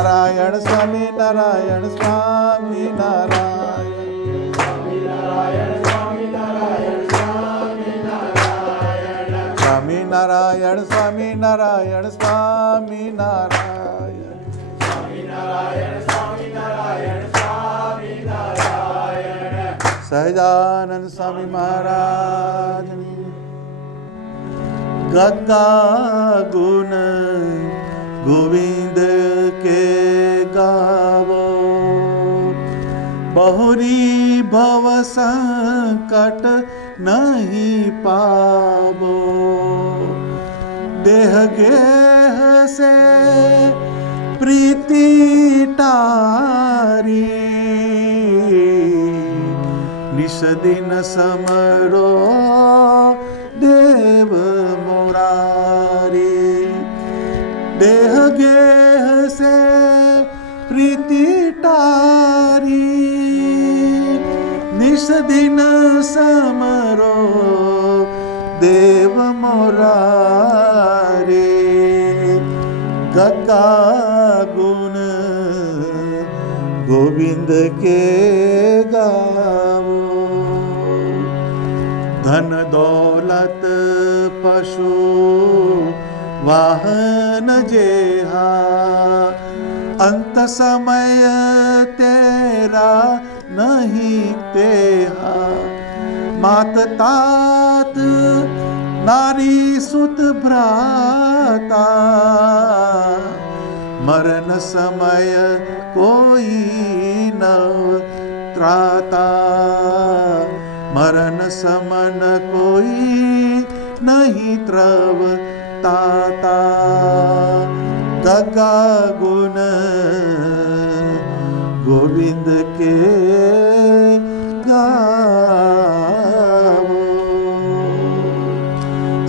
નારાયણ સ્વામી નારાયણ સ્વામી નારાયણ સ્વામી નારાયણ સ્વામી નારાયણ સ્વામી નારાયણ સહજાનંદ સ્વામી મહારાજની ગદ્દા ગુણ ગોવિંદ કે ગાવો બહુરી ભવ સંકટ નહીં પાવો દેહ ગેહ સે પ્રીતિ તારી નિશ દિન સમરો દેવ મોરારી દેહ ગેહ સે પ્રીતિ તારી નિશ દિન સમરો દેવ મોરારી ગદ્દા ગુણ ગોવિંદ કે ગાવો ધન દૌલત પશુ વાહન જેહા અંત સમય તેરા નહીં તેહા માત तात નારી સુત ભ્રાતા મરણ સમય કોઈ ન ત્રાતા મરણ સમન કોઈ નહીં ત્રવ તાતા ગગા ગુણ ગોવિંદ કે ગાવો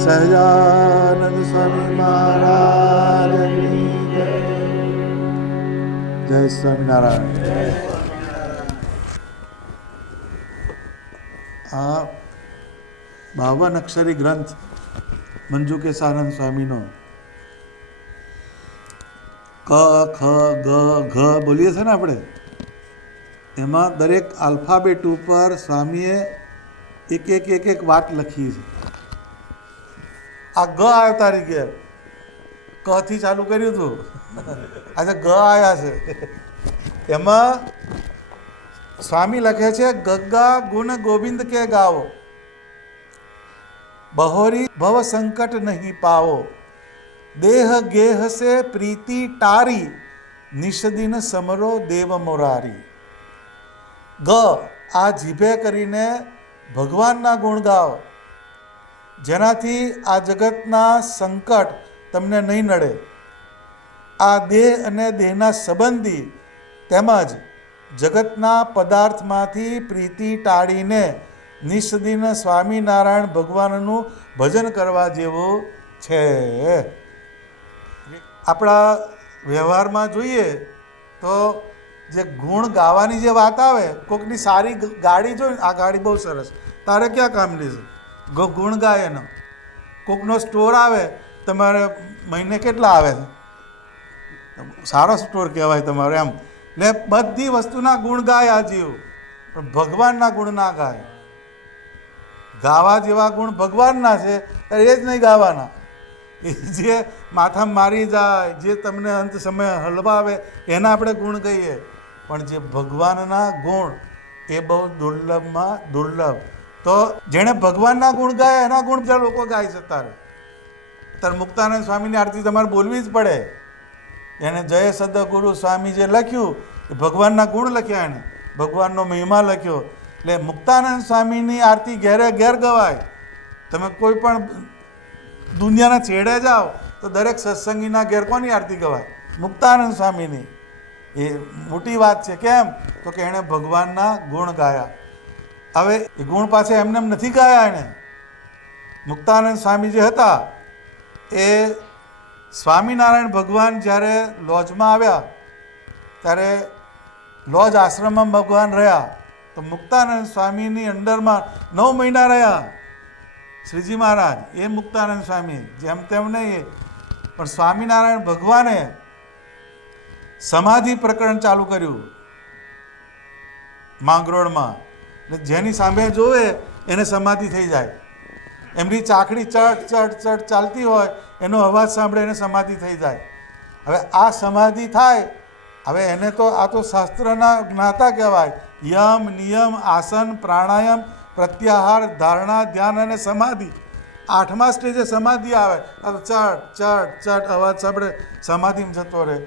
સહજાનંદ સ્વામી મહારાજની જય સ્વામિનારાયણ. આ 52 અક્ષરી ગ્રંથ મંજુકેશાનંદ સ્વામીનો ક ખ ગ ઘ બોલીએ છીએ ને આપણે, એમાં દરેક આલ્ફાબેટ ઉપર સ્વામીએ એક વાત લખી છે. આ ગ આવ્યો તારી ઘેર, ક થી ચાલુ કર્યું હતું, આજે ગ આવ્યા છે. એમાં સ્વામી લખે છે ગગ્ગા ગુણ ગોવિંદ કે ગાવો બહોરી ભવ સંકટ નહીં પાવો દેહ ગેહ સે પ્રીતિ તારી નિષદિન સમરો દેવ મોરારી. ગ આ જીભે કરીને ભગવાનના ગુણ ગાઓ, જેનાથી આ જગતના સંકટ તમને નહીં નડે. આ દેહ અને દેહના સંબંધી તેમજ જગતના પદાર્થમાંથી પ્રીતિ ટાળીને નિષદિન સ્વામિનારાયણ ભગવાનનું ભજન કરવા જેવું છે. આપણા વ્યવહારમાં જોઈએ તો જે ગુણ ગાવાની જે વાત આવે, કોકની સારી ગાડી જોઈ, આ ગાડી બહુ સરસ, તારે ક્યાં કામની છે, ગુણ ગાય એનો. કોકનો સ્ટોર આવે, તમારે મહિને કેટલા આવે છે, સારો સ્ટોર કહેવાય તમારે એમ. એટલે બધી વસ્તુના ગુણ ગાય આ જીવ, પણ ભગવાનના ગુણ ના ગાય. ગાવા જેવા ગુણ ભગવાનના છે ત્યારે એ જ નહીં ગાવાના. એ જે માથામાં મારી જાય, જે તમને અંત સમય હલવાવે, એના આપણે ગુણ કહીએ. પણ જે ભગવાનના ગુણ એ બહુ દુર્લભમાં દુર્લભ. તો જેણે ભગવાનના ગુણ ગાયા એના ગુણ બધા લોકો ગાય છે. ત્યારે મુક્તાનંદ સ્વામીની આરતી તમારે બોલવી જ પડે. એને જય સદગુરુ સ્વામી જે લખ્યું એ ભગવાનના ગુણ લખ્યા, એને ભગવાનનો મહિમા લખ્યો. એટલે મુક્તાનંદ સ્વામીની આરતી ઘેરે ઘેર ગવાય. તમે કોઈ પણ દુનિયાના છેડે જાઓ તો દરેક સત્સંગીના ઘેર કોની આરતી ગવાય? મુક્તાનંદ સ્વામીની. એ મોટી વાત છે. કેમ? તો કે એણે ભગવાનના ગુણ ગાયા. હવે એ ગુણ પાસે એમને એમ નથી ગાયા એણે. મુક્તાનંદ સ્વામી જે હતા એ સ્વામિનારાયણ ભગવાન જ્યારે લોજમાં આવ્યા ત્યારે લોજ આશ્રમમાં ભગવાન રહ્યા, તો મુક્તાનંદ સ્વામીની અંડરમાં 9 મહિના રહ્યા શ્રીજી મહારાજ. એ મુક્તાનંદ સ્વામી જેમ તેમ નહીં, પણ સ્વામિનારાયણ ભગવાને સમાધિ પ્રકરણ ચાલુ કર્યું માંગરોળમાં. એટલે જેની સામે જોવે એને સમાધિ થઈ જાય. એમની ચાકડી ચટ ચટ ચટ ચાલતી હોય એનો અવાજ સાંભળે એને સમાધિ થઈ જાય. હવે આ સમાધિ થાય, હવે એને તો આ તો શાસ્ત્રના જ્ઞાતા કહેવાય. યમ, નિયમ, આસન, પ્રાણાયામ, પ્રત્યાહાર, ધારણા, ધ્યાન અને સમાધિ. 8મા સ્ટેજે સમાધિ આવે. આ તો ચટ ચટ ચટ અવાજ સાંભળે સમાધિમાં જતો રહે.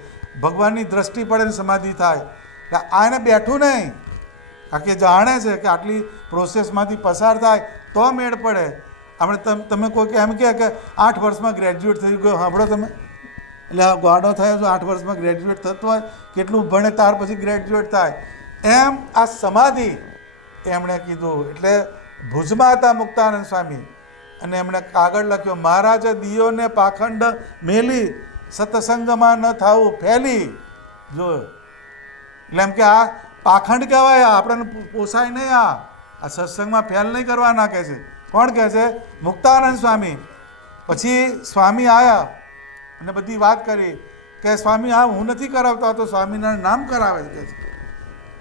ભગવાનની દ્રષ્ટિ પડે ને સમાધિ થાય. આ એને બેઠું નહીં, કારણ કે જાણે છે કે આટલી પ્રોસેસમાંથી પસાર થાય તો મેળ પડે. આપણે તમે કોઈ કે એમ કહે કે 8 વર્ષમાં ગ્રેજ્યુએટ થઈ ગયો, સાંભળો તમે, એટલે આ ગાડો થયો જો 8 વર્ષમાં ગ્રેજ્યુએટ થતો હોય, કેટલું ભણે ત્યાર પછી ગ્રેજ્યુએટ થાય. એમ આ સમાધિ એમણે કીધું. એટલે ભુજમાં હતા મુક્તાનંદ સ્વામી અને એમણે કાગળ લખ્યો, મહારાજે દિયોને પાખંડ મેલી, સત્સંગમાં ન થાવું ફેલી. જો એટલે એમ કે આ પાખંડ કહેવાય, આપણને પોસાય નહીં. આ સત્સંગમાં ફેલ નહીં કરવાના કહે છે. કોણ કહે છે? મુક્તાનંદ સ્વામી. પછી સ્વામી આવ્યા અને બધી વાત કરી કે સ્વામી હા હું નથી કરાવતો, આ તો સ્વામિનારાયણ નામ કરાવે છે.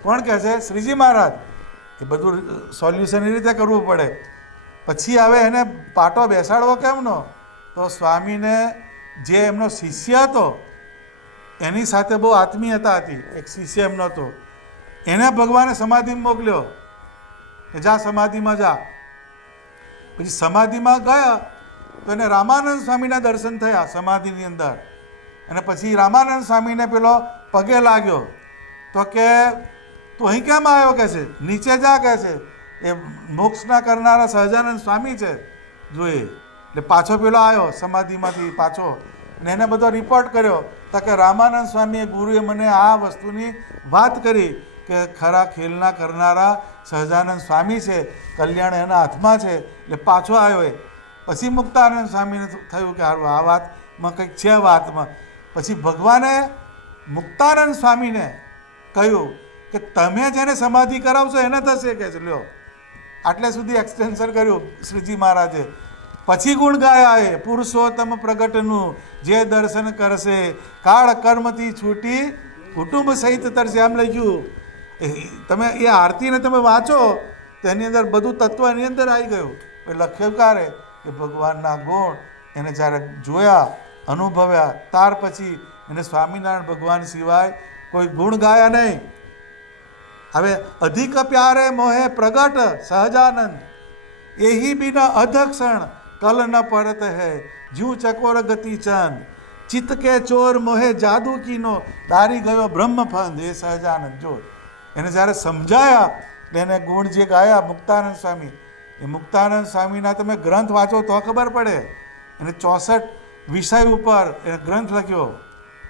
કોણ કહે છે? શ્રીજી મહારાજ. એ બધું સોલ્યુશન એ રીતે કરવું પડે. પછી હવે એને પાટો બેસાડવો કેમનો? તો સ્વામીને જે એમનો શિષ્ય હતો એની સાથે બહુ આત્મીયતા હતી. એક શિષ્ય એમનો હતો, એને ભગવાને સમાધિમાં મોકલ્યો કે જા સમાધિમાં જા. પછી સમાધિમાં ગયા તો એને રામાનંદ સ્વામીના દર્શન થયા સમાધિની અંદર. અને પછી રામાનંદ સ્વામીને પેલો પગે લાગ્યો તો કે તું અહીં કેમ આવ્યો કહે છે, નીચે જા કહે છે. એ મોક્ષના કરનારા સહજાનંદ સ્વામી છે જોઈએ. એટલે પાછો પેલો આવ્યો સમાધિમાંથી પાછો અને એને બધો રિપોર્ટ કર્યો તો કે રામાનંદ સ્વામીએ ગુરુએ મને આ વસ્તુની વાત કરી કે ખરા ખેલના કરનારા સહજાનંદ સ્વામી છે, કલ્યાણ એના હાથમાં છે. એટલે પાછો આવ્યો. એ પછી મુક્તાનંદ સ્વામીને થયું કે સારું આ વાતમાં કંઈક છે વાતમાં. પછી ભગવાને મુક્તાનંદ સ્વામીને કહ્યું કે તમે જેને સમાધિ કરાવશો એને થશે કે લ્યો. આટલે સુધી એક્સટેન્શન કર્યું શ્રીજી મહારાજે. પછી ગુણ ગાયા એ પુરુષોત્તમ પ્રગટનું, જે દર્શન કરશે કાળ કર્મથી છૂટી કુટુંબ સહિત તરશે. આમ લખ્યું. તમે એ આરતીને તમે વાંચો તો એની અંદર બધું તત્વ એની અંદર આવી ગયું. લખ્યું કારે કે ભગવાનના ગુણ એને જ્યારે જોયા અનુભવ્યા ત્યાર પછી એને સ્વામિનારાયણ ભગવાન સિવાય કોઈ ગુણ ગાયા નહીં. હવે અધિક પ્યારે મોહે પ્રગટ સહજાનંદ, એહી બિના અધક્ષણ કલ ન પરત હૈ, જ્યું ચકોર ગતિ ચંદ, ચિત્ત કે ચોર મોહે જાદુ કીનો, દારી ગયો બ્રહ્મ ફંદ. એ સહજાનંદ જો એને જ્યારે સમજાયા એને ગુણ જે ગાયા મુક્તાનંદ સ્વામી, એ મુક્તાનંદ સ્વામીના તમે ગ્રંથ વાંચો તો ખબર પડે. એને 64 વિષય ઉપર એને ગ્રંથ લખ્યો.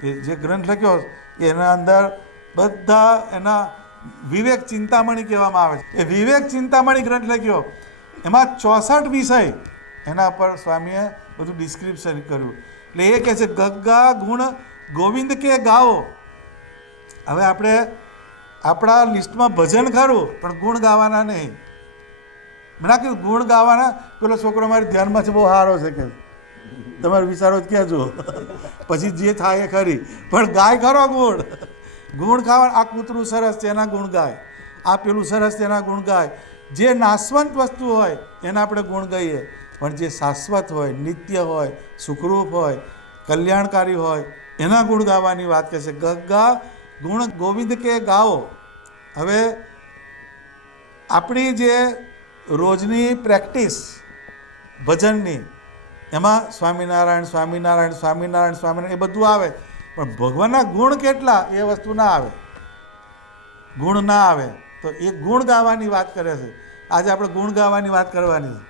એ જે ગ્રંથ લખ્યો એના અંદર બધા એના વિવેક ચિંતામણી કહેવામાં આવે છે. એ વિવેક ચિંતામણી ગ્રંથ લખ્યો. એમાં 64 વિષય એના પર સ્વામીએ બધું ડિસ્ક્રિપ્શન કર્યું. એટલે એ કહે છે ગગ્ગા ગુણ ગોવિંદ કે ગાઓ. હવે આપણે આપણા લિસ્ટમાં ભજન ખરું પણ ગુણ ગાવાના નહીં. મેં ના કીધું ગુણ ગાવાના. પેલો છોકરો મારી ધ્યાનમાં છે બહુ સારો છે કે તમારે વિચારો જ કહેજો પછી જે થાય એ ખરી, પણ ગાય ખરો ગુણ. ગુણ ખાવા આ કૂતરું સરસ છે એના ગુણ ગાય, આ પેલું સરસ છે એના ગુણ ગાય. જે નાશવંત વસ્તુ હોય એના આપણે ગુણ ગાઈએ, પણ જે શાશ્વત હોય, નિત્ય હોય, સુખરૂપ હોય, કલ્યાણકારી હોય એના ગુણ ગાવાની વાત કહે છે. ગગ્ગા ગુણ ગોવિંદ કે ગાઓ. હવે આપણી જે રોજની પ્રેક્ટિસ ભજનની એમાં સ્વામિનારાયણ સ્વામિનારાયણ સ્વામિનારાયણ સ્વામિનારાયણ એ બધું આવે, પણ ભગવાનના ગુણ કેટલા એ વસ્તુ ના આવે, ગુણ ના આવે. તો એ ગુણ ગાવાની વાત કરે છે. આજે આપણે ગુણ ગાવાની વાત કરવાની છે.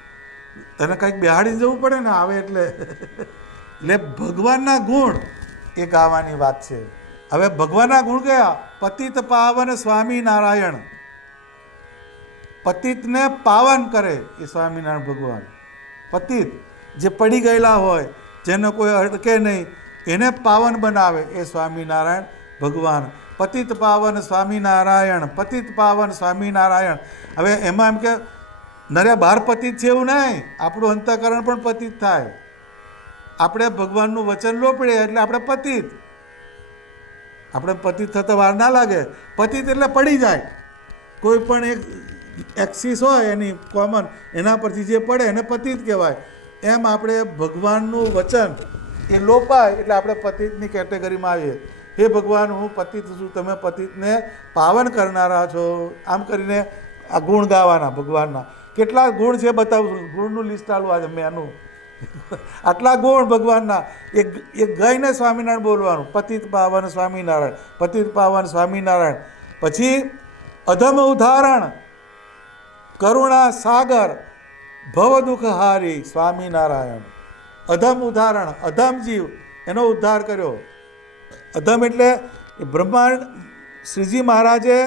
તને કંઈક બેહાડીને જવું પડે ને આવે એટલે ભગવાનના ગુણ એ ગાવાની વાત છે. હવે ભગવાનના ગુણ ગયા. પતિત પાવન સ્વામિનારાયણ, પતિતને પાવન કરે એ સ્વામિનારાયણ ભગવાન. પતિત જે પડી ગયેલા હોય, જેનો કોઈ અડકે નહીં, એને પાવન બનાવે એ સ્વામિનારાયણ ભગવાન. પતિત પાવન સ્વામિનારાયણ, પતિત પાવન સ્વામિનારાયણ. હવે એમાં એમ કે નરે બાર પતિત છે એવું નહીં, આપણું અંતઃકરણ પણ પતિત થાય. આપણે ભગવાનનું વચન લોપડીએ એટલે આપણે પતિત. આપણે પતિત થતા વાર ના લાગે. પતિત એટલે પડી જાય. કોઈ પણ એક એક્સિસ હોય એની કોમન, એના પરથી જે પડે એને પતિત કહેવાય. એમ આપણે ભગવાનનું વચન એ લોપાય એટલે આપણે પતિતની કેટેગરીમાં આવીએ. હે ભગવાન, હું પતિત છું, તમે પતિતને પાવન કરનારા છો. આમ કરીને આ ગુણ ગાવાના ભગવાનના. કેટલા ગુણ છે બતાવું છું. ગુણનું લિસ્ટ ચાલુ આજે મેનું. આટલા ગુણ ભગવાનના. એ ગાઈને સ્વામિનારાયણ બોલવાનું. પતિત પાવન સ્વામિનારાયણ, પતિત પાવન સ્વામિનારાયણ. પછી અધમ ઉદાહરણ, કરુણા સાગર, ભવ દુઃખ હારી સ્વામિનારાયણ. અધમ ઉદાહરણ, અધમ જીવ એનો ઉદ્ધાર કર્યો. અધમ એટલે બ્રહ્માંડ, શ્રીજી મહારાજે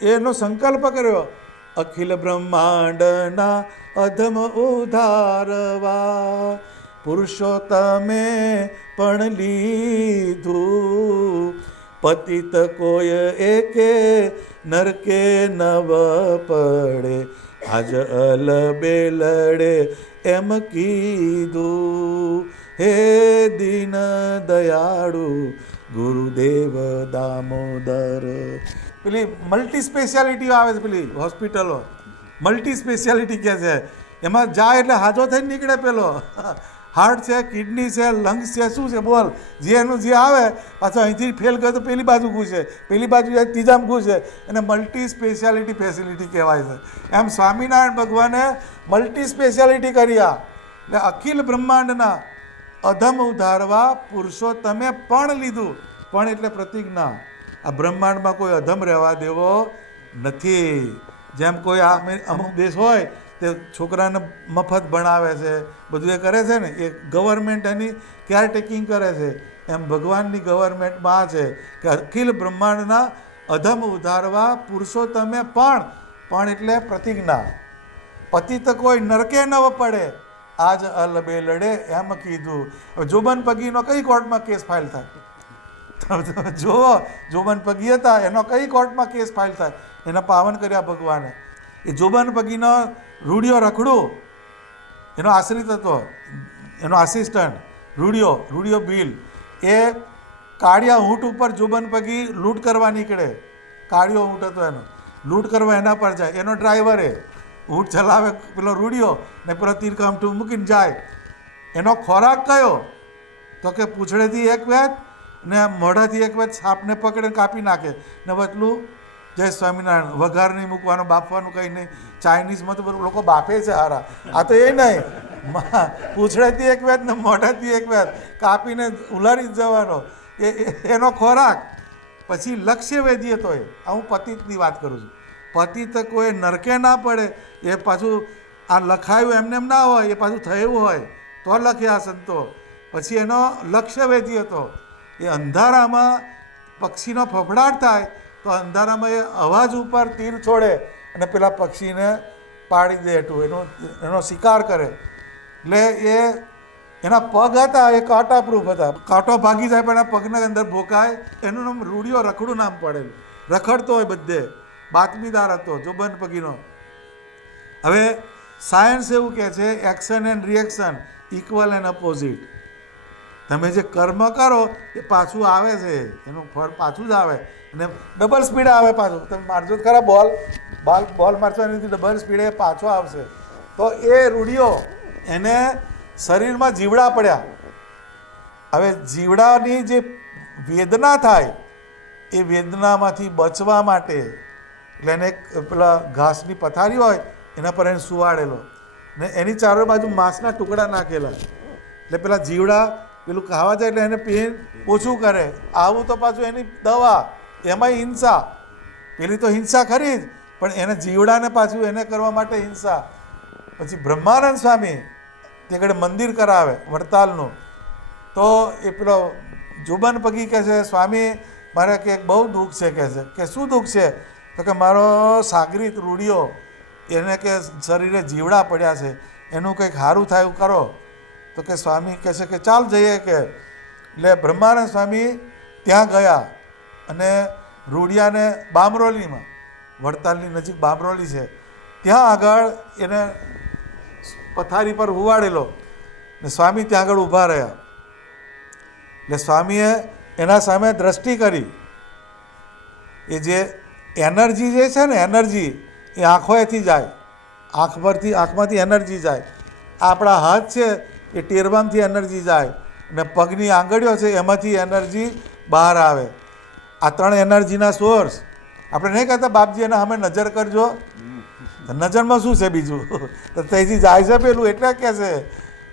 એનો સંકલ્પ કર્યો, અખિલ બ્રહ્માંડના અધમ ઉદ્ધારવા પુરુષોત્તમે પણ લીધું. પતિત કોઈ એકે નરકે નવ પડે, આજ અલ બેલડે એમ કીધું. હે દીન દયાળુ ગુરુદેવ દામોદર. પેલી મલ્ટી સ્પેશિયાલિટીઓ આવે છે, પેલી હોસ્પિટલો મલ્ટી સ્પેશિયાલિટી કહે છે. એમાં જાય એટલે હાજો થઈને નીકળે. પેલો હાર્ટ છે, કિડની છે, લંગ્સ છે, શું છે બોલ, જે એનું જે આવે પાછો અહીંથી ફેલ ગયો તો પેલી બાજુ ઘૂસે, પેલી બાજુ જાય ત્રીજામાં ઘૂસે. એને મલ્ટી સ્પેશિયાલિટી ફેસિલિટી કહેવાય છે. એમ સ્વામિનારાયણ ભગવાને મલ્ટી સ્પેશિયાલિટી કર્યા. એટલે અખિલ બ્રહ્માંડના અધમ ઉધારવા પુરુષોત્તમે પણ લીધું. પણ એટલે પ્રતિજ્ઞા. આ બ્રહ્માંડમાં કોઈ અધમ રહેવા દેવો નથી. જેમ કોઈ અમુક દેશ હોય તે છોકરાને મફત ભણાવે છે, બધું એ કરે છે ને, એ ગવર્મેન્ટ એની કેરટેકિંગ કરે છે. એમ ભગવાનની ગવર્મેન્ટમાં છે કે અખિલ બ્રહ્માંડના અધમ ઉધારવા પુરુષોત્તમે પણ એટલે પ્રતિજ્ઞા. પતિત કોઈ નરકે ન પડે, આજ અલ બેલડે એમ કીધું. હવે જોબન પગીનો કઈ કોર્ટમાં કેસ ફાઇલ થાય? જો જોબન પગી હતા એનો કઈ કોર્ટમાં કેસ ફાઇલ થાય? એને પાવન કર્યા ભગવાને. એ જોબન પગીનો રૂડિયો રખડું એનો આશ્રિત હતો, એનો આસિસ્ટન્ટ રૂડિયો બિલ. એ કાળિયા ઊંટ ઉપર જોબન પગી લૂંટ કરવા નીકળે. કાળિયો ઊંટ હતો એનો, લૂંટ કરવા એના પર જાય. એનો ડ્રાઈવરે ઊંટ ચલાવે પેલો રૂડિયો ને પેલો તીરકામઠું મૂકીને જાય. એનો ખોરાક કયો? તો કે પૂંછડેથી એક વેત ને મોઢાથી એક વેત સાપને પકડીને કાપી નાખે ને વચલું જય સ્વામિનારાયણ. વઘાર નહીં મૂકવાનો, બાફવાનું કંઈ નહીં. ચાઇનીઝમાં તો બધું લોકો બાફે છે હારા. આ તો એ નહીં, પૂંછડેથી એક વેત ને મોઢાથી એક વેત કાપીને ઉલારી જ જવાનો એનો ખોરાક. પછી લક્ષ્ય વેદીએ તો એ હું પતિતની વાત કરું છું. પતિત કોઈ નરકે ના પડે એ પાછું આ લખાયું એમને એમ ના હોય, એ પાછું થયું હોય તો લખ્યા સંતો. પછી એનો લક્ષ્ય વેદી હતો. એ અંધારામાં પક્ષીનો ફફડાટ થાય તો અંધારામાં એ અવાજ ઉપર તીર છોડે અને પેલા પક્ષીને પાડી દે એટલું એનો શિકાર કરે. એટલે એના પગ હતા એ કાંટા પ્રૂફ હતા. કાંટો ભાગી જાય પણ એના પગના અંદર ભોકાય. એનું નામ રૂડિયો રખડું નામ પડેલું. રખડતો હોય બધે, બાતમીદાર હતો જોબન પગીનો. હવે સાયન્સ એવું કહે છે action and reaction equal and opposite. તમે જે કર્મ કરો એ પાછું આવે છે, એનું ફળ પાછું જ આવે અને ડબલ સ્પીડ આવે પાછું. તમે મારજો ખરા બોલ મારશો એની ડબલ સ્પીડે પાછો આવશે. તો એ રૂડિયો એને શરીરમાં જીવડા પડ્યા. હવે જીવડાની જે વેદના થાય એ વેદનામાંથી બચવા માટે એટલે એને પેલા ઘાસની પથારી હોય એના પર એને સુવાડેલો ને એની ચારે બાજુ માંસના ટુકડા નાખેલા. એટલે પેલા જીવડા પેલું ખાવા જાય એટલે એને પેન ઓછું કરે. આવું તો પાછું એની દવા, એમાંય હિંસા. પેલી તો હિંસા ખરી જ, પણ એને જીવડાને પાછું એને કરવા માટે હિંસા. પછી બ્રહ્માનંદ સ્વામી તે આગળ મંદિર કરાવે વડતાલનું. તો એ પેલો જોબન પગી કહે છે સ્વામી મારે કંઈક બહુ દુઃખ છે. કહે છે કે શું દુઃખ છે? તો કે મારો સાગરીત રૂડિયો એને કે શરીરે જીવડા પડ્યા છે, એનું કંઈક સારું થાય એવું કરો. તો કે સ્વામી કહે છે કે ચાલ જઈએ કે. એટલે બ્રહ્માનંદ સ્વામી ત્યાં ગયા અને રૂડિયાને બામરોલીમાં, વડતાલની નજીક બામરોલી છે, ત્યાં આગળ એને પથારી પર હુવાડેલો ને સ્વામી ત્યાં આગળ ઊભા રહ્યા. એટલે સ્વામીએ એના સામે દ્રષ્ટિ કરી એ જે એનર્જી જે છે ને એનર્જી એ આંખોએથી જાય, આંખમાંથી એનર્જી જાય. આપણા હાથ છે એ ટેરવામથી એનર્જી જાય અને પગની આંગળીઓ છે એમાંથી એનર્જી બહાર આવે. આ 3 એનર્જીના સોર્સ. આપણે નહીં કહેતા બાપજી એને અમે નજર કરજો, નજરમાં શું છે બીજું? તો ત્યાંથી જાય છે પેલું એટલે કહે છે.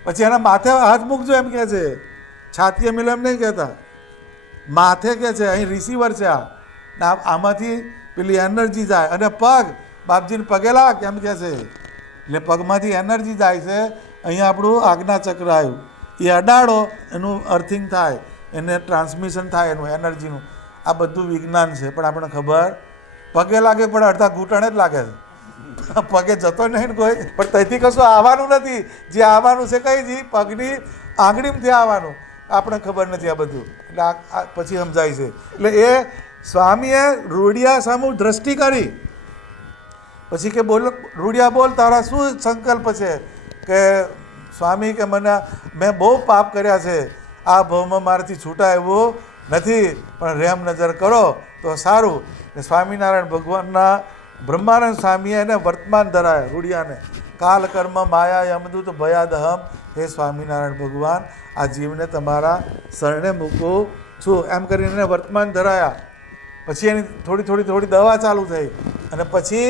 પછી એના માથે હાથ મૂકજો એમ કહે છે, છાતીએ મિલે એમ નહીં કહેતા, માથે કહે છે. અહીં રિસીવર છે આ, આમાંથી પેલી એનર્જી જાય. અને પગ, બાપજીને પગે લાગ એમ કહે છે, એટલે પગમાંથી એનર્જી જાય છે. અહીંયા આપણું આજ્ઞાચક્ર આવ્યું, એ અડાડો એનું અર્થિંગ થાય, એને ટ્રાન્સમિશન થાય એનું એનર્જીનું. આ બધું વિજ્ઞાન છે, પણ આપણને ખબર પગે લાગે પણ અડધા ઘૂંટણે જ લાગે છે, પગે જતો નહીં ને કોઈ. પણ ત્યાંથી કશું આવવાનું નથી. જે આવવાનું છે કઈ જી પગની આંગળીમાંથી આવવાનું, આપણે ખબર નથી આ બધું. એટલે આ પછી સમજાય છે. એટલે એ સ્વામીએ રૂડિયા સામું દ્રષ્ટિ કરી. પછી કે બોલ રૂડિયા બોલ, તારા શું સંકલ્પ છે? કે સ્વામી કે મેં બહુ પાપ કર્યા છે, આ ભવમાં મારાથી છૂટા એવું નથી, પણ રેમ નજર કરો તો સારું. સ્વામિનારાયણ ભગવાનના બ્રહ્માનંદ સ્વામીએ એને વર્તમાન ધરાય રૂડિયાને. કાલ કર્મ માયા યમદૂત ભયાદહમ, હે સ્વામિનારાયણ ભગવાન, આ જીવને તમારા શરણે મૂકું છું એમ કરીને એને વર્તમાન ધરાયા. પછી એની થોડી દવા ચાલુ થઈ અને પછી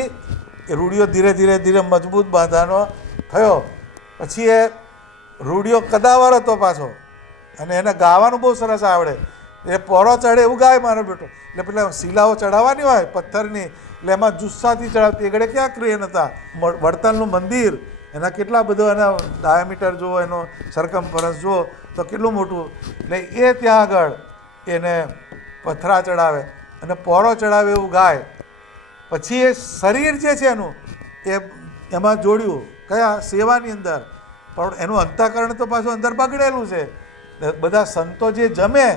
એ રૂડિયો ધીરે ધીરે મજબૂત બાંધાનો થયો. પછી એ રૂડિયો કદાવર હતો પાછો, અને એને ગાવાનું બહુ સરસ આવડે. એ પોરો ચડે એવું ગાય મારો બેટો. એટલે પેલા શિલાઓ ચડાવવાની હોય પથ્થરની, એટલે એમાં જુસ્સાથી ચડાવતી. એ ઘડે ક્યાં ક્રેન હતા, વડતાલનું મંદિર, એના કેટલા બધો એના ડાયામીટર જુઓ, એનો સરકમફરન્સ જુઓ તો કેટલું મોટું. એટલે એ ત્યાં આગળ એને પથરા ચડાવે અને પોરો ચડાવે એવું ગાય. પછી એ શરીર જે છે એનું એમાં જોડ્યું કયા સેવાની અંદર, પણ એનું અંતઃકરણ તો પાછું અંદર બગડેલું છે. બધા સંતો જે જમે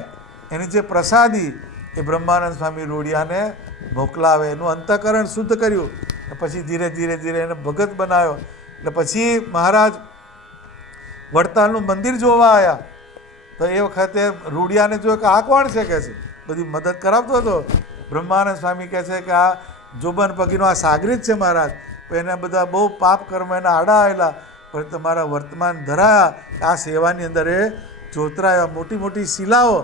એની જે પ્રસાદી એ બ્રહ્માનંદ સ્વામી રૂડિયાને મોકલાવે. એનું અંતઃકરણ શુદ્ધ કર્યું. પછી ધીરે ધીરે એને ભગત બનાવ્યો. એટલે પછી મહારાજ વડતાલનું મંદિર જોવા આવ્યા. તો એ વખતે રૂડિયાને જોયું કે આ કોણ છે, કે છે બધી મદદ કરાવતો હતો. બ્રહ્માનંદ સ્વામી કહે છે કે આ જોબન પગીનો આ સાગરીત છે મહારાજ, પણ એને બધા બહુ પાપ કર્મ એના આડા આવેલા, પણ તમારા વર્તમાન ધરાયા. આ સેવાની અંદર એ જોતરાયા, મોટી મોટી શિલાઓ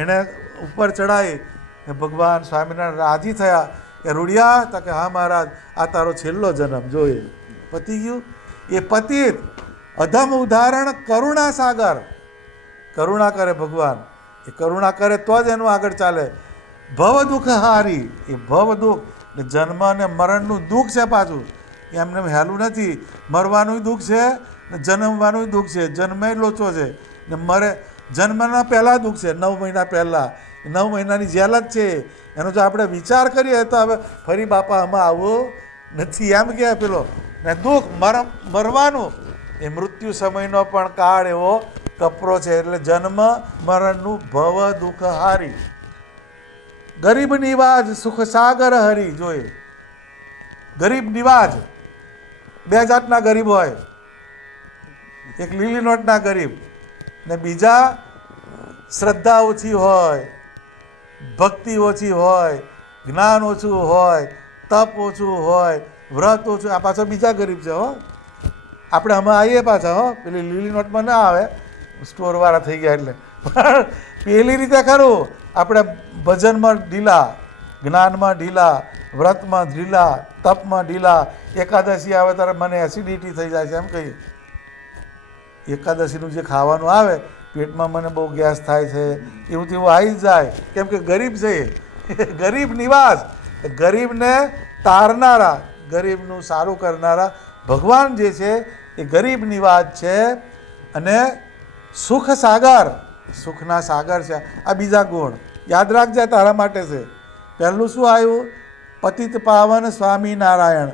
એણે ઉપર ચડાવી. ને ભગવાન સ્વામિનારાયણ રાજી થયા કે રૂડિયા, તો કે હા મહારાજ, આ તારો છેલ્લો જન્મ જોઈએ, પતી ગયું. એ પતિત અધમ ઉદાહરણ કરુણા સાગર. કરુણા કરે ભગવાન, એ કરુણા કરે તો જ એનું આગળ ચાલે. ભવ દુઃખ હારી, એ ભવ દુઃખ ને જન્મ અને મરણનું દુઃખ છે પાછું, એમને હેલું નથી. મરવાનું દુઃખ છે ને જન્મવાનું દુઃખ છે. જન્મે લોચો છે ને મરે જન્મના પહેલાં દુઃખ છે, 9 મહિના પહેલાં. 9 મહિનાની જેલ જ છે. એનો જો આપણે વિચાર કરીએ તો હવે ફરી બાપા આમાં આવું નથી એમ કહે પેલો. ને દુઃખ મરવાનું, એ મૃત્યુ સમયનો પણ કાળ એવો કપરો છે. એટલે જન્મ મરણનું ભવ દુઃખ હારી. ગરીબ નિવાજ સુખ સાગર હરી. જોઈએ ગરીબ નિવાજ, 2 જાતના ગરીબ હોય. એક લીલી નોટના ગરીબ, ને બીજા શ્રદ્ધા ઓછી હોય, ભક્તિ ઓછી હોય, જ્ઞાન ઓછું હોય, તપ ઓછું હોય, વ્રત ઓછું. આ પાછો બીજા ગરીબ છે હો. આપણે આમાં આવીએ પાછા હો, પેલી લીલી નોટમાં ના આવે, સ્ટોરવાળા થઈ ગયા એટલે. પણ પેલી રીતે ખરું, આપણે ભજનમાં ઢીલા, જ્ઞાનમાં ઢીલા, વ્રતમાં ઢીલા, તપમાં ઢીલા. એકાદશી આવે ત્યારે મને એસિડિટી થઈ જાય છે એમ કહીએ. એકાદશીનું જે ખાવાનું આવે પેટમાં મને બહુ ગેસ થાય છે, એવું તેવું આવી જ જાય. કેમ કે ગરીબ છે એ. ગરીબ નિવાસ, ગરીબને તારનારા, ગરીબનું સારું કરનારા ભગવાન જે છે એ ગરીબ નિવાસ છે. અને સુખ સાગર, સુખના સાગર છે. આ બીજા ગુણ યાદ રાખજે, તારા માટે છે. પહેલું શું આવ્યું? પતિત પાવન સ્વામિનારાયણ.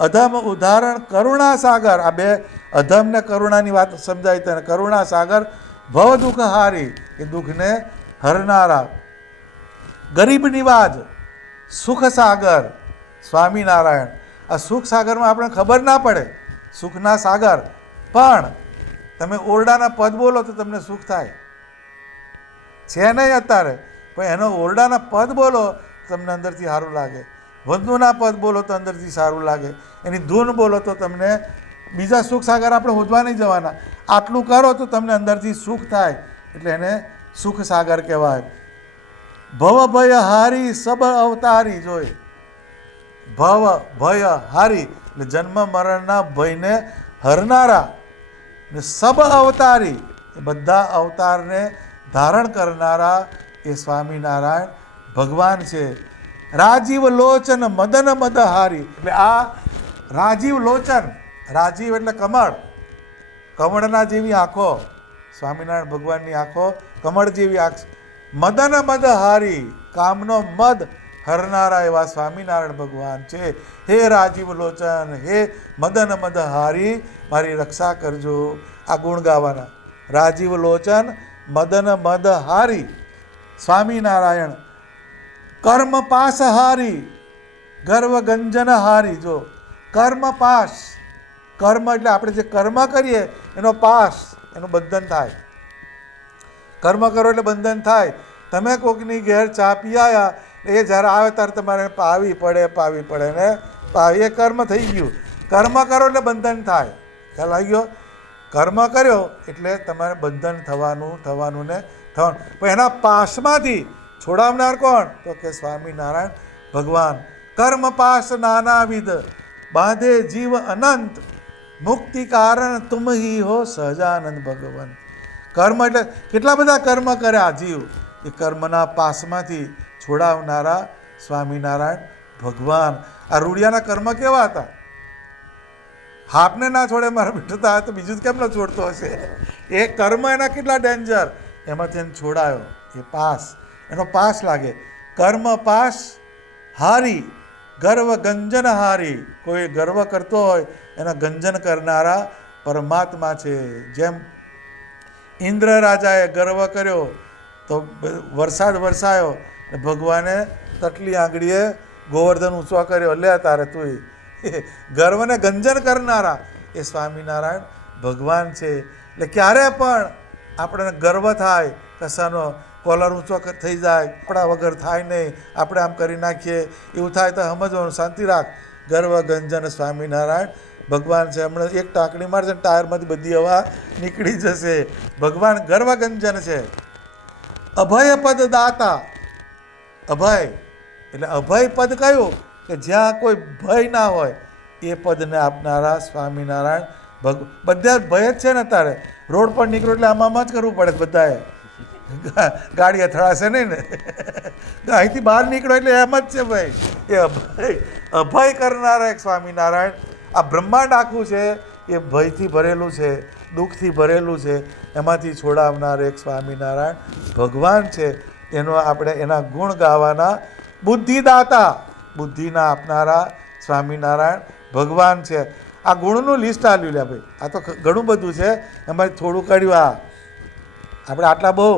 અધમ ઉદાહરણ કરુણા સાગર. આ બે અધમ ને કરુણાની વાત સમજાય તને. કરુણા સાગર ભવ દુઃખ હારી, એ દુઃખને હરનારા. ગરીબ નિવાજ સુખ સાગર સ્વામિનારાયણ. આ સુખ સાગરમાં આપણે ખબર ના પડે, સુખના સાગર. પણ તમે ઓરડાના પદ બોલો તો તમને સુખ થાય છે નહીં અત્યારે, પણ એનો ઓરડાના પદ બોલો તમને અંદરથી સારું લાગે, વંદુના પદ બોલો તો અંદરથી સારું લાગે, એની ધૂન બોલો તો તમને બીજા સુખ સાગર આપણે શોધવા નહીં જવાના, આટલું કરો તો તમને અંદરથી સુખ થાય, એટલે એને સુખ સાગર કહેવાય. ભવ ભય હારી સબ અવતારી જોઈ, ભવ ભય હારી એટલે જન્મ મરણના ભયને હરનારા, ને સબ અવતારી એ બધા અવતારને ધારણ કરનારા એ સ્વામિનારાયણ ભગવાન છે. રાજીવ લોચન મદન મદ હારી એટલે આ રાજીવ લોચન, રાજીવ એટલે કમળ, કમળના જેવી આંખો, સ્વામિનારાયણ ભગવાનની આંખો કમળ જેવી આંખ. મદન મદ હારી કામનો મદ હરનારા એવા સ્વામિનારાયણ ભગવાન છે. હે રાજીવ લોચન, હે મદન મદ હારી, મારી રક્ષા કરજો. આ ગુણ ગાવાના. રાજીવ લોચન મદન મદ હારી સ્વામિનારાયણ. કર્મ પાસ હારી ગર્વ ગંજન હારી. જો કર્મ પાસ, કર્મ એટલે આપણે જે કર્મ કરીએ એનો પાસ, એનું બંધન થાય. કર્મ કરો એટલે બંધન થાય. તમે કોકની ઘેર ચા પી આવ્યા, એ જ્યારે આવે ત્યારે તમારે પાવી પડે ને પાવી, એ કર્મ થઈ ગયું. કર્મ કરો એટલે બંધન થાય. ખ્યાલ આવી ગયો? કર્મ કર્યો એટલે તમારે બંધન થવાનું ને થવાનું. પણ એના પાસમાંથી છોડાવનાર કોણ? તો કે સ્વામિનારાયણ ભગવાન. કર્મ પાસ નાનાવિધ બાંધે જીવ અનંત, મુક્તિ કારણ તુમ હી હો સહજાનંદ ભગવાન. કર્મ એટલે કેટલા બધા કર્મ કર્યા જીવ, એ કર્મના પાસમાંથી છોડાવનારા સ્વામિનારાયણ ભગવાન. આ રૂડિયાના કર્મ કેવા હતા? હાપને ના છોડે મારા બેઠતા તો બીજું કેમ ન છોડતો હશે? એ કર્મ એના કેટલા ડેન્જર, એમાંથી એને છોડાયો. એ પાસ, એનો પાસ લાગે. કર્મ પાસ હારી ગર્વ ગંજન હારી. કોઈ ગર્વ કરતો હોય એના ગંજન કરનારા પરમાત્મા છે. જેમ ઇન્દ્ર રાજાએ ગર્વ કર્યો તો વરસાદ વરસાયો, ભગવાને તટલી આંગળીએ ગોવર્ધન ઊંચો કર્યો, લે તારે તું. ગર્વને ગંજન કરનારા એ સ્વામિનારાયણ ભગવાન છે. એટલે ક્યારે પણ આપણને ગર્વ થાય, કશાનો કોલર ઊંચો થઈ જાય, આપણા વગર થાય નહીં, આપણે આમ કરી નાખીએ, એવું થાય તો સમજવાનું, શાંતિ રાખ. ગર્વ ગંજન સ્વામિનારાયણ ભગવાન છે. હમણાં એક ટાંકણી મારશે ને ટાયરમાંથી બધી હવા નીકળી જશે. ભગવાન ગર્વ ગંજન છે. અભય પદ દાતા, અભય એટલે અભય પદ કયું? કે જ્યાં કોઈ ભય ના હોય એ પદને આપનારા સ્વામિનારાયણ બધા ભય જ છે ને. તારે રોડ પર નીકળો એટલે આમાં જ કરવું પડે બધાએ, ગાડી અથડાશે નહીં ને. અહીંથી બહાર નીકળો એટલે એમ જ છે ભાઈ. એ અભય કરનારા એક સ્વામિનારાયણ. આ બ્રહ્માંડ આખું છે એ ભયથી ભરેલું છે, દુઃખથી ભરેલું છે, એમાંથી છોડાવનાર એક સ્વામિનારાયણ ભગવાન છે. એનો આપણે એના ગુણ ગાવાના. બુદ્ધિદાતા, બુદ્ધિના આપનારા સ્વામિનારાયણ ભગવાન છે. આ ગુણનું લિસ્ટ આલ્યું લે ભાઈ, આ તો ઘણું બધું છે, એમાં થોડું કાઢ્યું. આપણે આટલા બહુ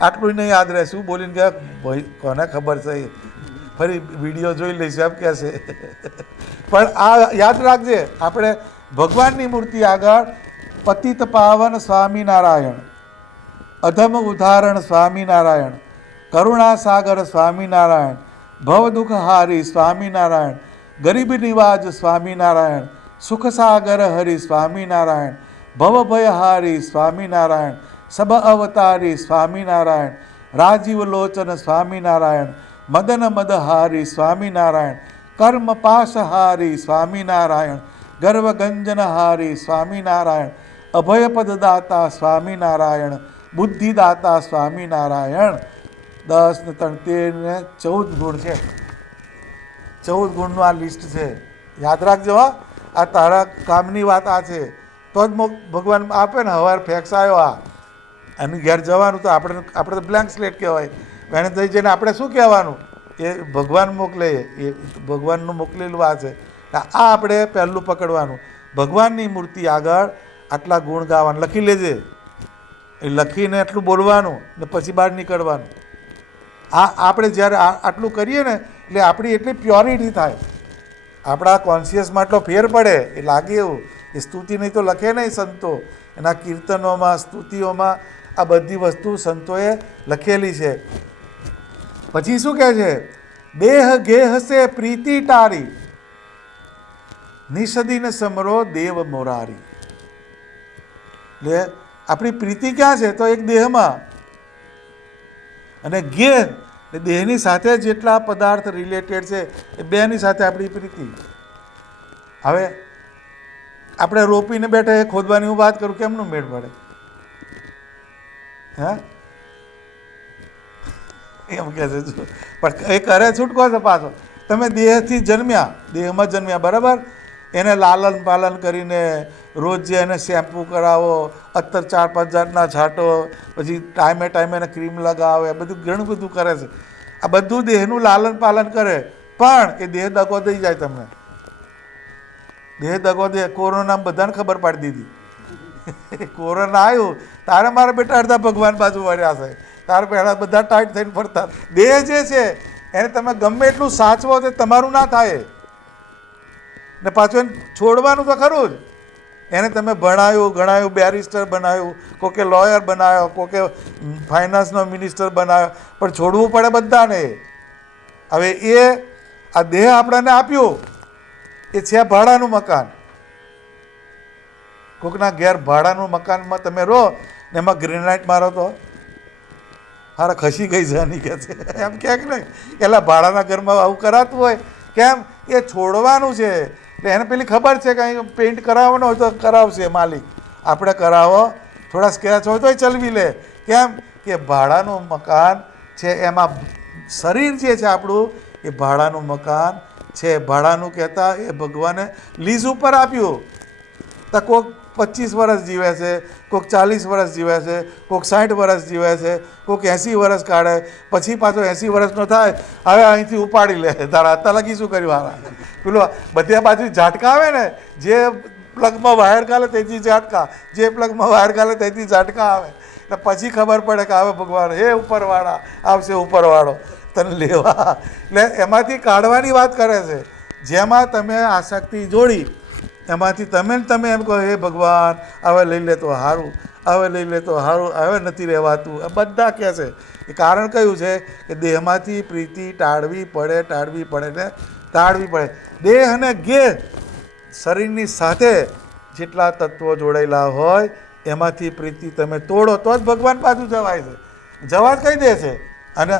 આટલું નહીં યાદ રહે. શું બોલીને ગયા ભાઈ કોને ખબર છે, ફરી વિડીયો જોઈ લઈશું એમ કહેશે. પણ આ યાદ રાખજે, આપણે ભગવાનની મૂર્તિ આગળ પતિત પાવન સ્વામિનારાયણ, અધમ ઉદાહરણ સ્વામિનારાયણ, કરુણા સાગર સ્વામિનારાયણ, ભવ દુઃખ હારી સ્વામિનારાયણ, ગરીબ નિવાજ સ્વામિનારાયણ, સુખ સાગર હરિ સ્વામિનારાયણ, ભવ ભય હારી સ્વામિનારાયણ, સબ અવતારી સ્વામિનારાયણ, રાજીવ લોચન સ્વામિનારાયણ, મદન મદ હારી સ્વામિનારાયણ, કર્મ પાશ હારી સ્વામિનારાયણ, ગર્વ ગંજન હારી સ્વામિનારાયણ, અભયપદ દાતા સ્વામિનારાયણ, બુદ્ધિદાતા સ્વામિનારાયણ. 10 ને 3 13 ને 14 ગુણ છે. 14 ગુણનું આ લિસ્ટ છે. યાદ રાખજો. આ તારા કામની વાત આ છે તો જ ભગવાન આપે ને. હવાર ફેક્સ આવ્યો આ અને ઘેર જવાનું તો આપણે તો બ્લેન્ક સ્લેટ કહેવાય. એને થઈ જઈને આપણે શું કહેવાનું? એ ભગવાન મોકલે, એ ભગવાનનું મોકલેલું આ છે. આ આપણે પહેલું પકડવાનું. ભગવાનની મૂર્તિ આગળ આટલા ગુણ ગાવાના. લખી લેજે. એ લખીને એટલું બોલવાનું ને પછી બહાર નીકળવાનું. આપણે જ્યારે આટલું કરીએ ને એટલે આપણી એટલી પ્યોરિટી થાય, આપણા કોન્શિયસમાં એટલો ફેર પડે. એ લાગે એવું. એ સ્તુતિ નહીં તો લખે નહીં સંતો. એના કીર્તનોમાં, સ્તુતિઓમાં આ બધી વસ્તુ સંતોએ લખેલી છે. પછી શું કહે છે? દેહ ગેહસે પ્રીતિ ટારી, નિષદીન સમરો દેવ મોરારી. એટલે આપણી પ્રીતિ ક્યાં છે? તો એક દેહમાં. અને ગેહ દેહની સાથે જેટલા પદાર્થ રિલેટેડ છે એ બેની સાથે આપણી પ્રીતિ. હવે આપણે રોપીને બેઠા એ ખોદવાની હું વાત કરું, કેમનું મેળ પડે? હે એમ કહે છે. પણ એ કરે છૂટકો છે પાછો. તમે દેહથી જન્મ્યા, દેહમાં જન્મ્યા, બરાબર? એને લાલન પાલન કરીને રોજ જે એને શેમ્પૂ કરાવો, અત્તર 4-5 જાતના છાંટો, પછી ટાઈમે ટાઈમે એને ક્રીમ લગાવો, એ બધું ઘણું બધું કરે છે. આ બધું દેહનું લાલન પાલન કરે, પણ એ દેહ દગો દઈ જાય તમને. દેહ દગો દે. કોરોનામાં બધાને ખબર પાડી દીધી. કોરોના આવ્યું તારે મારા બેટા અડધા ભગવાન બાજુ વળ્યા છે, તારે પહેલાં બધા ટાઈટ થઈને ફરતા. દેહ જે છે એને તમે ગમે એટલું સાચવો તો તમારું ના થાય. ને પાછું એને છોડવાનું તો ખરું જ. એને તમે ભણાવ્યું ગણાવ્યું, બેરિસ્ટર બનાવ્યું, કોકે લોયર બનાવ્યો, કોકે ફાઇનાન્સનો મિનિસ્ટર બનાવ્યો, પણ છોડવું પડે બધાને. હવે એ આ દેહ આપણને આપ્યું એ છે ભાડાનું મકાન. કોકના ઘેર ભાડાનું મકાનમાં તમે રહો ને એમાં ગ્રેનાઇટ મારો તો હારા ખસી ગઈ છે નહીં કે છે, એમ ક્યાંક નહીં. એટલે ભાડાના ઘરમાં આવું કરાતું હોય કેમ? એ છોડવાનું છે. એટલે એને પેલી ખબર છે કે અહીં પેઇન્ટ કરાવવાનો હોય તો કરાવશે માલિક. આપણે કરાવો, થોડા સ્કેચ હોય તોય ચલવી લે. કેમ કે ભાડાનું મકાન છે, એમાં શરીર જે છે આપણું એ ભાડાનું મકાન છે. ભાડાનું કહેતા એ ભગવાને લીઝ ઉપર આપ્યું. તો કોઈક 25 વર્ષ જીવે છે, કોઈક 40 વર્ષ જીવે છે, કોઈક 60 વર્ષ જીવે છે, કોઈક 80 વર્ષ કાઢે, પછી પાછો 80 વર્ષનો થાય હવે અહીંથી ઉપાડી લે. તારા અત્યાર લગી શું કર્યું? હારા પેલો બધે બાજુ ઝાટકા આવે ને, જે પ્લગમાં વાયર કાલે તેથી ઝાટકા, જે પ્લગમાં વાયર કાલે તેથી ઝાટકા આવે. એટલે પછી ખબર પડે કે હવે ભગવાન હે ઉપરવાળા આવશે, ઉપરવાળો તને લેવા. એટલે એમાંથી કાઢવાની વાત કરે છે. જેમાં તમે આસક્તિ જોડી એમાંથી તમે એમ કહો હે ભગવાન હવે લઈ લે તો સારું, હવે લઈ લે તો સારું, હવે નથી રહેવાતું. આ બધા કહે છે. એ કારણ કયું છે કે દેહમાંથી પ્રીતિ ટાળવી પડે ને ટાળવી પડે. દેહ અને ગેહ શરીરની સાથે જેટલા તત્વો જોડાયેલા હોય એમાંથી પ્રીતિ તમે તોડો તો જ ભગવાન પાછું જવાય છે. જવા જ કહી દે છે. અને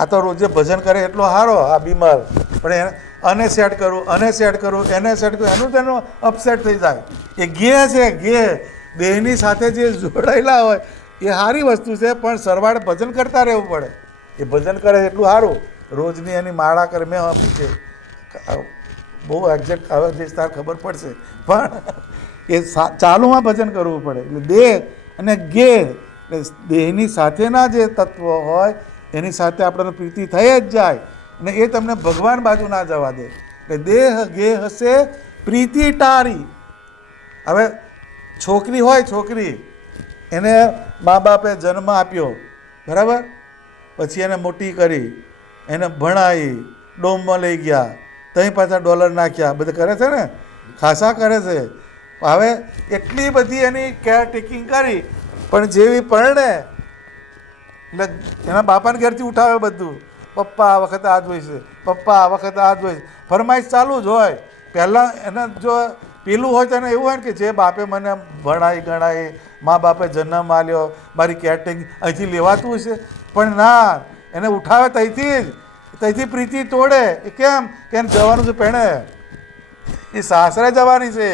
આ તો રોજે ભજન કરે એટલો સારો આ બીમાર, પણ અને સેટ કરું, અને સેટ કરું, એને સેટ કરું, એનું તેનું અપસેટ થઈ જાય. એ ગેહ છે. ગેહ દેહની સાથે જે જોડાયેલા હોય એ સારી વસ્તુ છે, પણ સરવાળે ભજન કરતા રહેવું પડે. એ ભજન કરે એટલું સારું. રોજની એની માળા કરે. મેં આપી છે, બહુ એક્ઝેક્ટ આવે જઈશ તાર ખબર પડશે, પણ એ ચાલુમાં ભજન કરવું પડે. એટલે દેહ અને ગેહ એટલે દેહની સાથેના જે તત્વો હોય એની સાથે આપણને પ્રીતિ થઈ જ જાય અને એ તમને ભગવાન બાજુ ના જવા દે. એટલે દેહ ગેહ હશે પ્રીતિ ટારી. હવે છોકરી હોય, છોકરી એને મા બાપે જન્મ આપ્યો, બરાબર? પછી એને મોટી કરી, એને ભણાવી, ડોમમાં લઈ ગયા, ત્યાં પાછા ડોલર નાખ્યા, બધું કરે છે ને, ખાસા કરે છે. હવે એટલી બધી એની કેર ટેકિંગ કરી, પણ જેવી પરણે એટલે એના બાપાને ઘેરથી ઉઠાવે બધું. પપ્પા આ વખતે આ જોઈશે, પપ્પા આ વખતે આ જોઈશે, ફરમાઈશ ચાલુ જ હોય. પહેલાં એને જો પેલું હોય તો એને એવું હોય ને કે જે બાપે મને ભણાવી ગણાવી, મા બાપે જન્મ આલ્યો, મારી કેરટેકિંગ અહીંથી લેવાતું હશે, પણ ના, એને ઉઠાવે ત્યાંથી પ્રીતિ તોડે. એ કેમ કે એને જવાનું છે પેણે, એ સાસરે જવાની છે,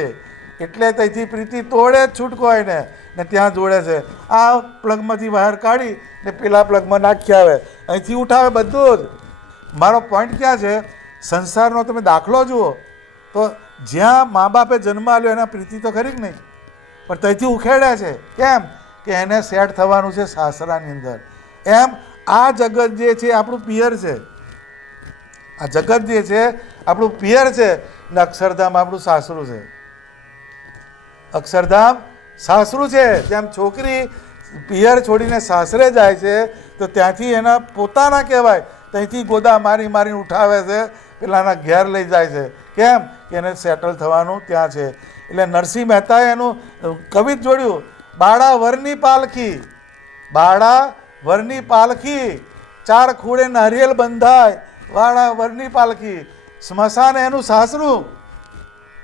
એટલે ત્યાંથી પ્રીતિ તોડે જ છૂટકો એને ને ત્યાં જોડે છે. આ પ્લગમાંથી બહાર કાઢી ને પેલા પ્લગમાં નાખી આવે, અહીંથી ઉઠાવે બધું જ. મારો પોઈન્ટ ક્યાં છે? સંસારનો તમે દાખલો જુઓ તો જ્યાં મા બાપે જન્મ આપ્યો એના પ્રીતિ તો ખરી જ નહીં, પણ ત્યાંથી ઉખેડે છે. કેમ કે એને સેટ થવાનું છે સાસરાની અંદર. એમ આ જગત જે છે આપણું પિયર છે. આ જગત જે છે આપણું પિયર છે ને અક્ષરધામ આપણું સાસરું છે. અક્ષરધામ સાસરું છે. જેમ છોકરી પિયર છોડીને સાસરે જાય છે તો ત્યાંથી એના પોતાના કહેવાય, ત્યાંથી ગોદા મારીને ઉઠાવે છે, પેલાના ઘેર લઈ જાય છે. કેમ કે એને સેટલ થવાનું ત્યાં છે. એટલે નરસિંહ મહેતાએ એનું કવિ જ જોડ્યું, બાળા વરની પાલખી, બાળા વરની પાલખી, ચાર ખૂણે નારિયેલ બંધાય, વાળા વરની પાલખી, સ્મશાન એનું સાસરું,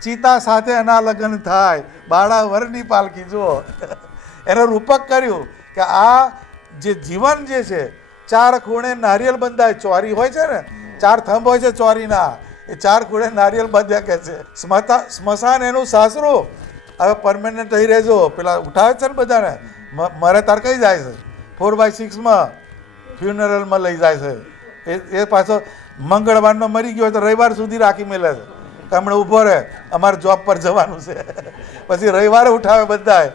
ચિતા સાથે એના લગ્ન થાય, બાળા વરની પાલખી. જુઓ એને રૂપક કર્યું કે આ જે જીવન જે છે, ચાર ખૂણે નારિયેલ બંધાય, ચોરી હોય છે ને, ચાર થંભ હોય છે ચોરીના, એ ચાર ખૂણે નારિયેલ બાંધ્યા કે છે. સ્મશાન એનું સાસરું. હવે પરમેનન્ટ થઈ રહેજો. પેલા ઉઠાવે છે ને બધાને, મારે તાર કઈ જાય છે 4x6 ફ્યુનરલમાં લઈ જાય છે. એ પાછો મંગળવારનો મરી ગયો તો રવિવાર સુધી રાખી મેલે છે કે હમણાં ઊભો રહે, અમારે જોબ પર જવાનું છે. પછી રવિવારે ઉઠાવે બધાએ.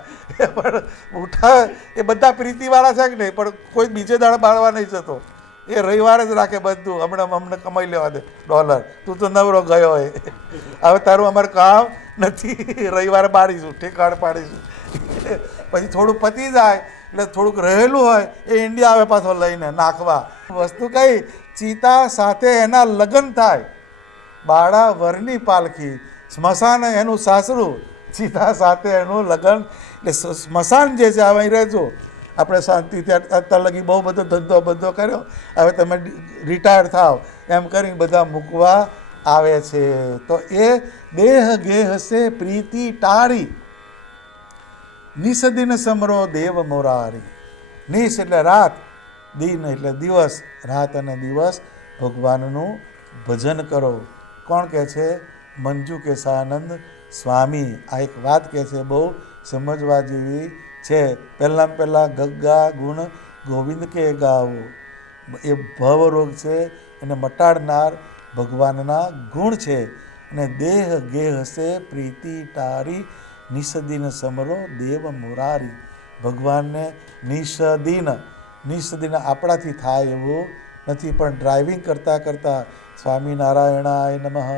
પણ ઉઠાવે એ બધા પ્રીતિવાળા છે કે નહીં, પણ કોઈ બીજે દાડે બાળવા નહીં જતો. એ રવિવારે જ રાખે બધું, હમણાં અમને કમાઈ લેવા દે $. તું તો નવરો ગયો હોય, હવે તારું અમારે કામ નથી, રવિવારે બાળીશું, ઠેકાણ પાડીશું. પછી થોડું પતી જાય એટલે થોડુંક રહેલું હોય એ ઇન્ડિયા આવે પાછો લઈને નાખવા. વસ્તુ કઈ, ચિતા સાથે એના લગ્ન થાય, બાળા વરની પાલખી, સ્મશાન એનું સાસરું, ચિતા સાથે એનું લગ્ન. એટલે સ્મશાન જે છે હવે અહીં રહેજો. આપણે શાંતિથી અત્યાર લગી બહુ બધો ધંધો બંધો કર્યો, હવે તમે રિટાયર થાવ એમ કરીને બધા મૂકવા આવે છે. તો એ દેહ ગેહ સે પ્રીતિ ટાળી, નિસદિન સમરો દેવ મોરારી. નિસ એટલે રાત, દિન એટલે દિવસ, રાત અને દિવસ ભગવાનનું ભજન કરો. કોણ કહે છે? મંજુ કેશાનંદ સ્વામી. આ એક વાત કહે છે, બહુ સમજવા જેવી છે. પહેલાં ગગ્ગા ગુણ ગોવિંદ કે ગાવો. એ ભવરોગ છે એને મટાડનાર ભગવાનના ગુણ છે. અને દેહ ગેહ હશે પ્રીતિ ટારી, નિસદિન સમરો દેવ મુરારી. ભગવાનને નિસદિન આપણાથી થાય એવું નથી, પણ ડ્રાઇવિંગ કરતાં કરતાં સ્વામિનારાયણાય નમઃ,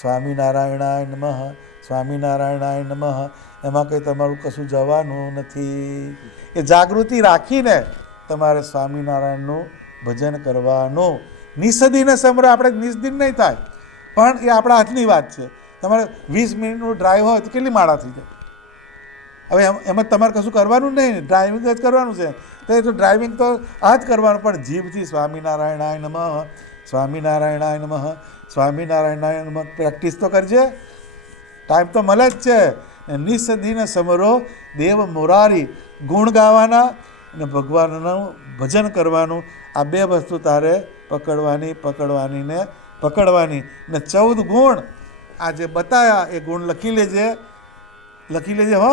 સ્વામિનારાયણાય નમઃ, સ્વામિનારાયણાય નમઃ, એમાં કંઈ તમારું કશું જવાનું નથી. એ જાગૃતિ રાખીને તમારે સ્વામિનારાયણનું ભજન કરવાનું. નિસદિન સમરો, આપણે નિસ્દિન નહીં થાય, પણ એ આપણા હાથની વાત છે. તમારે 20 મિનિટનું ડ્રાઈવ હોય તો કેટલી માળા થઈ જાય? હવે એમાં તમારે કશું કરવાનું નહીં, ડ્રાઇવિંગ જ કરવાનું છે. તો એ તો ડ્રાઇવિંગ તો આ જ કરવાનું, પણ જીભથી સ્વામિનારાયણાય નમઃ, સ્વામિનારાયણાય નમઃ, સ્વામિનારાયણાય નમઃ પ્રેક્ટિસ તો કરજે. ટાઈમ તો મળે જ છે. નિસદિન સમરો દેવ મોરારી, ગુણ ગાવાના અને ભગવાનનું ભજન કરવાનું. આ બે વસ્તુ તારે પકડવાની ને 14 ગુણ આ જે બતાવ્યા એ ગુણ લખી લેજે હો.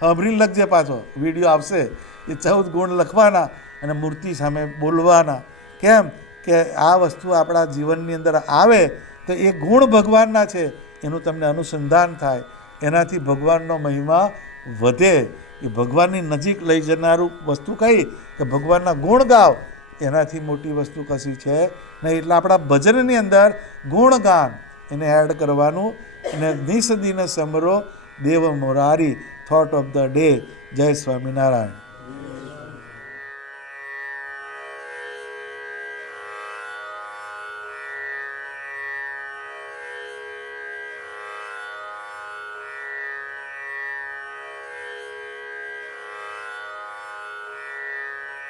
સાંભળીને લખજે, પાછો વિડીયો આવશે. એ 14 ગુણ લખવાના અને મૂર્તિ સામે બોલવાના. કેમ કે આ વસ્તુ આપણા જીવનની અંદર આવે તો એ ગુણ ભગવાનના છે, એનું તમને અનુસંધાન થાય, એનાથી ભગવાનનો મહિમા વધે. એ ભગવાનની નજીક લઈ જનારું વસ્તુ કઈ કે ભગવાનના ગુણ ગાવ, એનાથી મોટી વસ્તુ કશી છે નહીં. એટલે આપણા ભજનની અંદર ગુણગાન એને એડ કરવાનું. અને નિસદિન સમરો દેવ Morari, thought of the day. જય સ્વામિનારાયણ.